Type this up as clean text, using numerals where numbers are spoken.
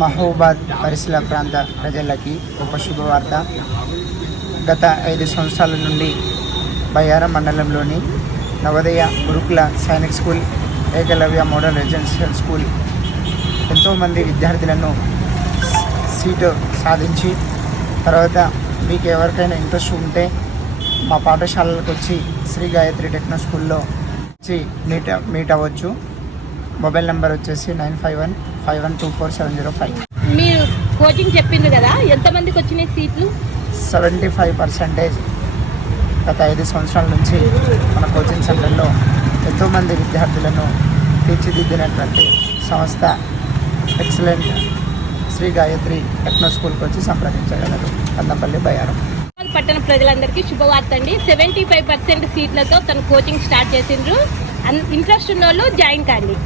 మహబూబాద్ పరిసర ప్రాంత ప్రజలకి ఒక శుభవార్త. గత 5 సంవత్సరాల నుండి బయ్యారం మండలంలోని నవోదయ గురుకుల Sainik school, Eklavya model residential school ఎంతోమంది విద్యార్థులను సీటు సాధించి, తర్వాత మీకు ఎవరికైనా ఇంట్రెస్ట్ ఉంటే మా పాఠశాలలకు వచ్చి శ్రీ గాయత్రి టెక్నో స్కూల్లో వచ్చి మీట్ అవ్వచ్చు. మొబైల్ నెంబర్ వచ్చేసి 9515124705. మీరు కోచింగ్ చెప్పిండ్రు కదా, ఎంతమందికి వచ్చినాయి సీట్లు? 75%. గత 5 సంవత్సరాల నుంచి మన కోచింగ్ సెంటర్లో ఎంతోమంది విద్యార్థులను తీర్చిదిద్దినటువంటి సంస్థ ఎక్సలెంట్ శ్రీ గాయత్రి టెక్నో స్కూల్కి వచ్చి సంప్రదించగలరు. కందంపల్లి, బయ్యారం. పట్టణ ప్రజలందరికీ శుభవార్త అండి. 75% సీట్లతో తను కోచింగ్ స్టార్ట్ చేసిండ్రు. ఇంట్రెస్ట్ ఉన్న వాళ్ళు జాయిన్ కాండి.